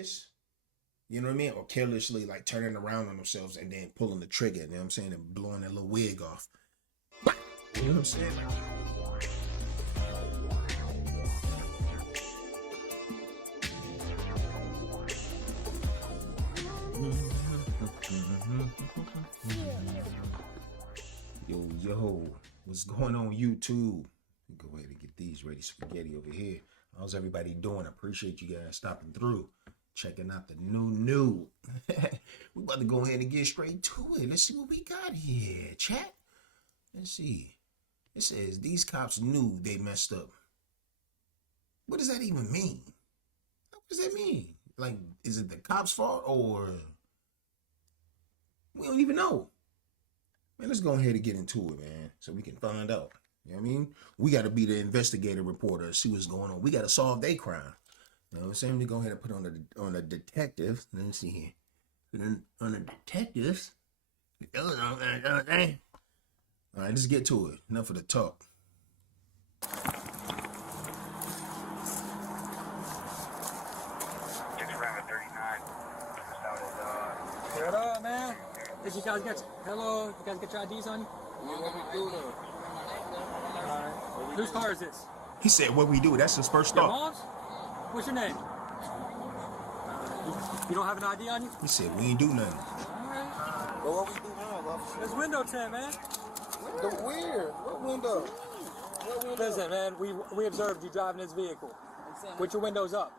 this, you know what I mean? Or carelessly like turning around on themselves and then pulling the trigger, you know what I'm saying? And blowing that little wig off. You know what I'm saying? Yo, what's going on YouTube? Go ahead and get these ready spaghetti over here. How's everybody doing? I appreciate you guys stopping through, checking out the new. We about to go ahead and get straight to it. Let's see what we got here, chat. Let's see. It says these cops knew they messed up. What does that even mean? What does that mean? Like, is it the cops' fault or we don't even know? Man, let's go ahead and get into it, man, so we can find out. You know what I mean? We got to be the investigative reporter, see what's going on. We got to solve their crime. You know what I'm saying? We go ahead and put on the detectives. Let me see here. On the detectives. All right, let's get to it. Enough of the talk. What up, man? Did you guys get hello? You guys get your IDs on you? What we do though? Alright. Whose car is this? He said, "What we do?" That's his first Your thought. mom's? What's your name? You don't have an ID on you? He said, "We ain't do nothing." Alright. Well, what we do now, officer? It's window tint, man. Window where? What window? What window? Listen, man, we observed you driving this vehicle with your windows up.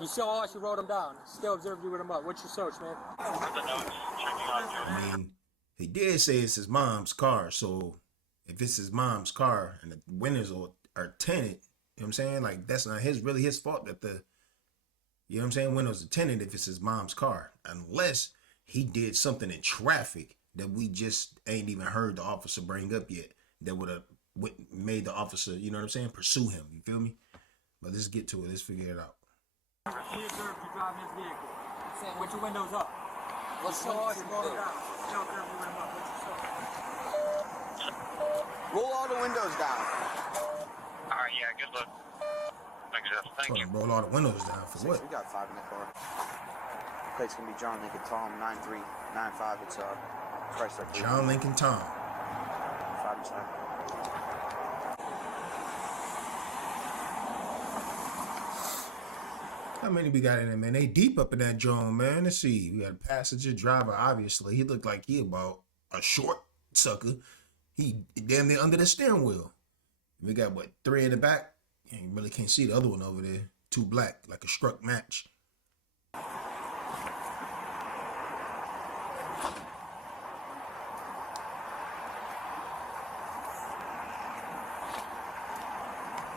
You saw us, you wrote them down. Still observed you with them up. What's your search, man? I mean, he did say it's his mom's car, so if it's his mom's car and the windows are tinted, you know what I'm saying? Like, that's not really his fault that you know what I'm saying, windows are tinted if it's his mom's car. Unless he did something in traffic that we just ain't even heard the officer bring up yet that would have made the officer, you know what I'm saying, pursue him. You feel me? But let's get to it. Let's figure it out. We observed you driving this vehicle with your windows up. What's You saw us, you wrote them up? down. Still observed you with them up. What's your search? Roll all the windows down. Alright, yeah, good look. Thanks, Jeff. Thank you. Roll all the windows down for what? We got 5 in the car. Plate's gonna be John Lincoln Tom 9395. It's Chrysler. John Lincoln Tom. 5 inside. How many we got in there, man? They deep up in that joint, man. Let's see. We got a passenger driver, obviously. He looked like he about a short sucker. He damn near under the steering wheel. We got, what, 3 in the back? You really can't see the other one over there. 2 black, like a struck match.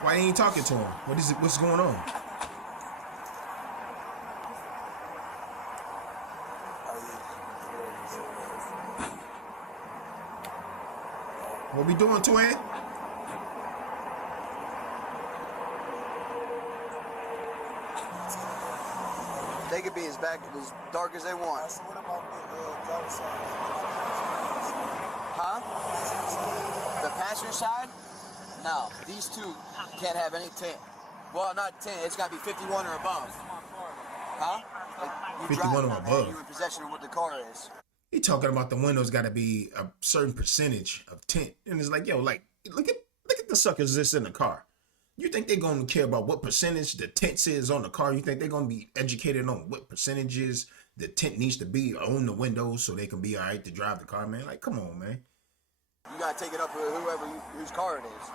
Why ain't you talking to him? What's going on? What we doing, twin? They could be as dark as they want. So what about the driver's side? Huh? The passenger side? No, these two can't have any tint. Well, not tint. It's got to be 51 or above. Huh? Like, you 51 drive, or above. you're in possession of what the car is. He talking about the windows got to be a certain percentage of tint, and it's like, yo, like look at the suckers that's in the car. You think they're gonna care about what percentage the tint is on the car? You think they're gonna be educated on what percentages the tint needs to be on the windows so they can be all right to drive the car, man? Like, come on, man. You gotta take it up with whose car it is.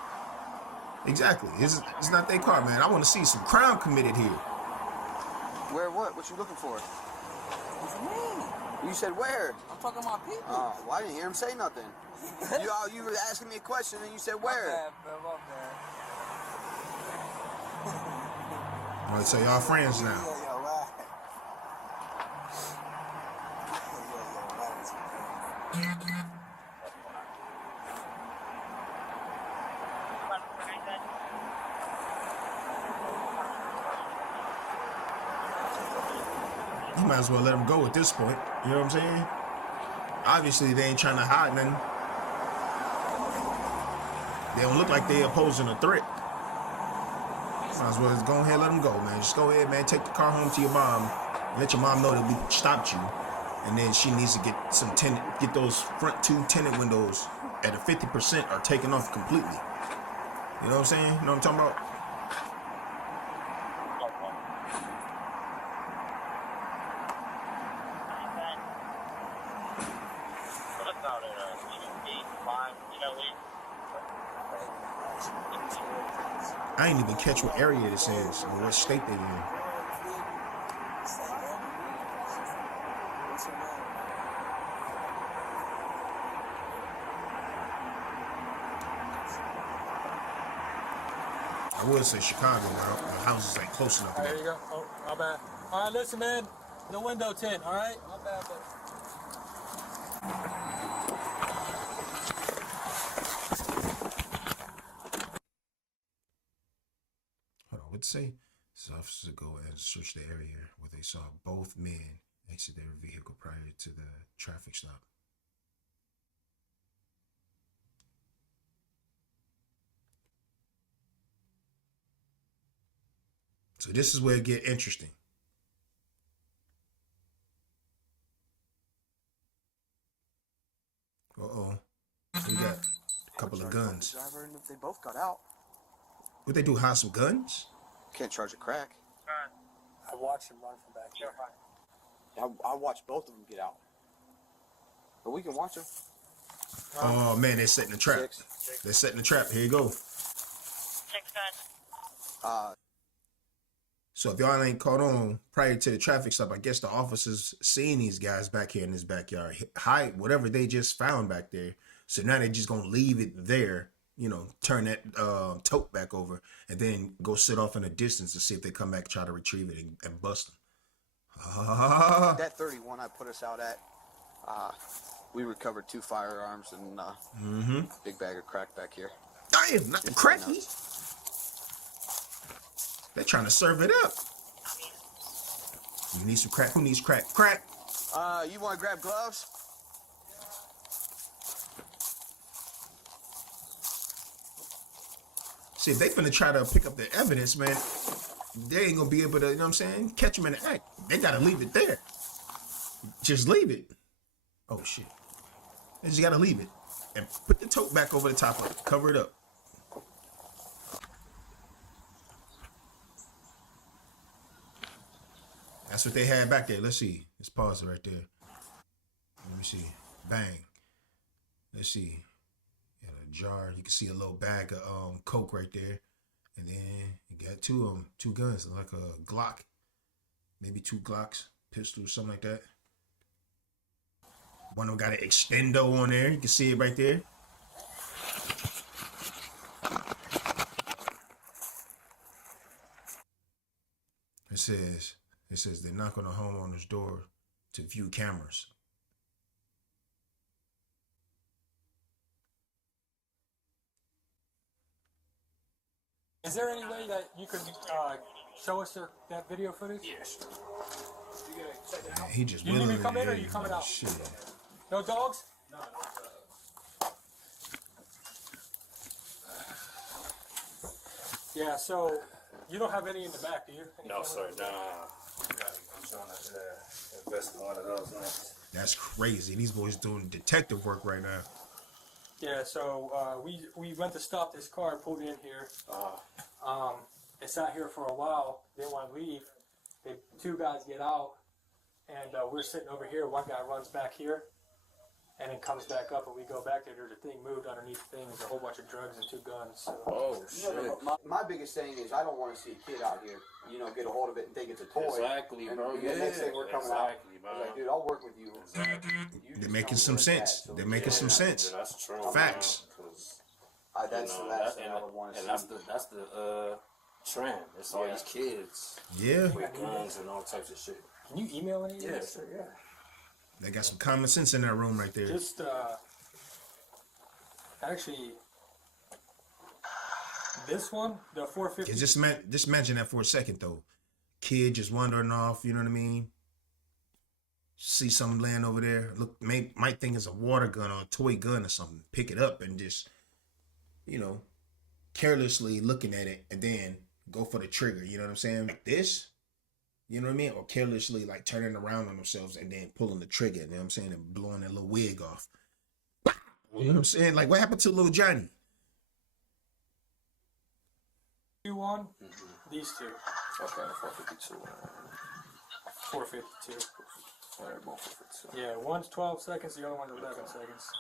Exactly. It's not their car, man. I want to see some crime committed here. Where what? What you looking for? What you mean? You said where? I'm talking about people. Oh, well, I didn't hear him say nothing. You were asking me a question and you said where? My bad. All right, so y'all friends now. Yeah, right. You might as well let them go at this point. You know what I'm saying? Obviously, they ain't trying to hide nothing. They don't look like they opposing a threat. Might as well just go ahead and let them go, man. Just go ahead, man. Take the car home to your mom. Let your mom know that we stopped you, and then she needs to get those front 2 tinted windows at a 50% or taken off completely. You know what I'm saying? You know what I'm talking about? I ain't even catch what area this is or what state they in. What's your name? I would say Chicago, but my house is like close enough. All right, here you go. Oh, my bad. All right, listen, man. The window tint, all right? My bad, but Hold on, what'd it say? So officers go and search the area where they saw both men exit their vehicle prior to the traffic stop. So this is where it get interesting. Uh-oh. We got a couple of guns. Driver, and if they both got out, What they do, hide some guns? can't charge a crack. I watched him run from back here. I watched both of them get out, but we can watch them. Oh man, they're setting a trap. 6. They're setting a trap. Here you go. 6 guys. So if y'all ain't caught on prior to the traffic stop, I guess the officers seen these guys back here in this backyard, hide whatever they just found back there. So now they're just gonna leave it there, you know, turn that tote back over, and then go sit off in the distance to see if they come back, try to retrieve it and bust them. That 31 I put us out at, we recovered 2 firearms and big bag of crack back here. Damn, not the cracky. They're trying to serve it up. You need some crack? Who needs crack? Crack. You want to grab gloves? See, if they finna try to pick up the evidence, man, they ain't gonna be able to, you know what I'm saying, catch them in the act. They gotta leave it there. Just leave it. Oh, shit. They just gotta leave it. And put the tote back over the top of it. Cover it up. That's what they had back there. Let's see. Let's pause it right there. Let me see. Bang. Let's see. Got a jar. You can see a little bag of Coke right there. And then you got 2 of them. 2 guns. Like a Glock. Maybe 2 Glocks. Pistol, something like that. One of them got an extendo on there. You can see it right there. It says they knock on the homeowner's door to view cameras. Is there any way that you could show us that video footage? yes. Man, he just You need me willing to come in or to- you coming out? Shit. No dogs? Yeah, so you don't have any in the back, do you? Any No, camera? sir. Nah. I'm trying to invest in one of those ones. That's crazy. These boys doing detective work right now. Yeah, so we went to stop this car, pulled in here. It sat here for a while. Didn't want to leave. 2 guys get out, and we're sitting over here. One guy runs back here, and then comes back up, and we go back there. There's a thing moved underneath the thing. There's a whole bunch of drugs and 2 guns. So. Oh, My biggest thing is I don't want to see a kid out here, you know, get a hold of it and think it's a toy. Exactly, and, bro. And the next thing we're coming out. Exactly, I was bro. like, dude, I'll work with you. You They're just making tell me some where it's sense. at, so They're making some sense. That's true. Facts. Man, 'cause, that's you the know, last thing I would want to see. and that's the trend. It's all these kids Yeah. with guns and all types of shit. Can you email any of Yeah, this? sure, yeah. They got some common sense in that room right there. Just actually, this one, the 450. Yeah, just mention that for a second though. Kid just wandering off, you know what I mean? See something laying over there. Look, might think it's a water gun or a toy gun or something. Pick it up and just, you know, carelessly looking at it and then go for the trigger. You know what I'm saying? Like this, You know what I mean? Or carelessly like turning around on themselves and then pulling the trigger, you know what I'm saying? And blowing that little wig off. You know what I'm saying? Like what happened to little Johnny? 2-1. These two. Okay, 452. 452. Alright, both 452. Yeah, one's 12 seconds, the other one's 11 seconds.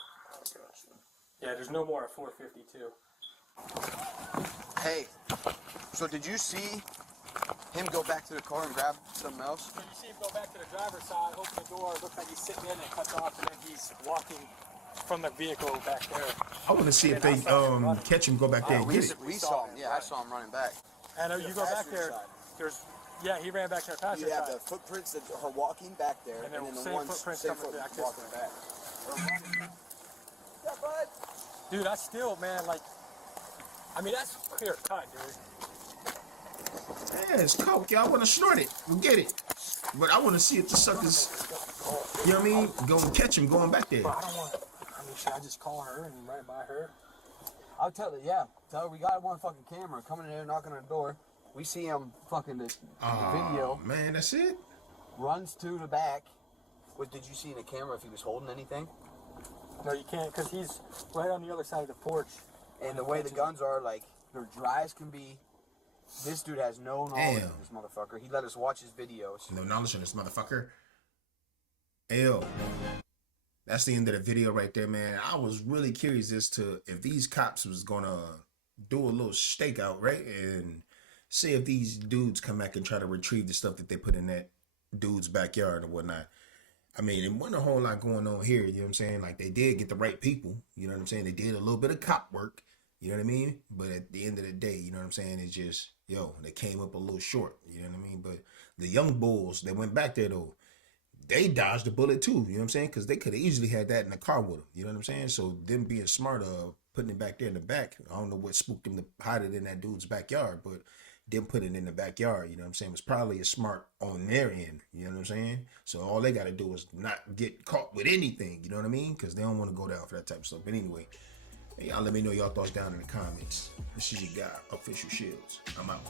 Yeah, there's no more at 452. Hey, so did you see him go back to the car and grab something else? So you see him go back to the driver's side, open the door, looks like he's sitting in and cuts off, and then he's walking from the vehicle back there. I want to see if they catch him, go back there and get it. We saw him. Yeah, I saw him running back. And you go back there, there's, yeah, he ran back to the passenger You have side. the footprints that are walking back there, And then the same ones footprints same coming back this walking way. back. Yeah, bud. Dude, I still, man, like, I mean, that's clear cut, dude. Yeah, it's coke, y'all. I want to snort it. Go get it. But I want to see if the suckers, you know what I mean, go and catch him going back there. But I don't want, I mean, should I just call her and right by her? I'll tell her, yeah. Tell her we got one fucking camera coming in there, knocking on the door. We see him fucking the video. Man, that's it. Runs to the back. What did you see in the camera if he was holding anything? No, you can't, because he's right on the other side of the porch. And the way the guns are, like, they're dry as can be. This dude has no knowledge of this motherfucker. He let us watch his videos. No knowledge on this motherfucker. Ew. That's the end of the video right there, man. I was really curious as to if these cops was gonna do a little stakeout, right? And see if these dudes come back and try to retrieve the stuff that they put in that dude's backyard or whatnot. I mean, it wasn't a whole lot going on here, you know what I'm saying? Like, they did get the right people, you know what I'm saying? They did a little bit of cop work, you know what I mean? But at the end of the day, you know what I'm saying? It's just, yo, they came up a little short, you know what I mean? But the young bulls that went back there, though, they dodged the bullet too, you know what I'm saying? Because they could have easily had that in the car with them, you know what I'm saying? So them being smart of putting it back there in the back, I don't know what spooked them to hide it in that dude's backyard, but them put it in the backyard, you know what I'm saying, was probably a smart on their end, you know what I'm saying? So all they got to do is not get caught with anything, you know what I mean? Because they don't want to go down for that type of stuff. But anyway, hey, y'all let me know y'all thoughts down in the comments. This is your guy, Official Shields. I'm out.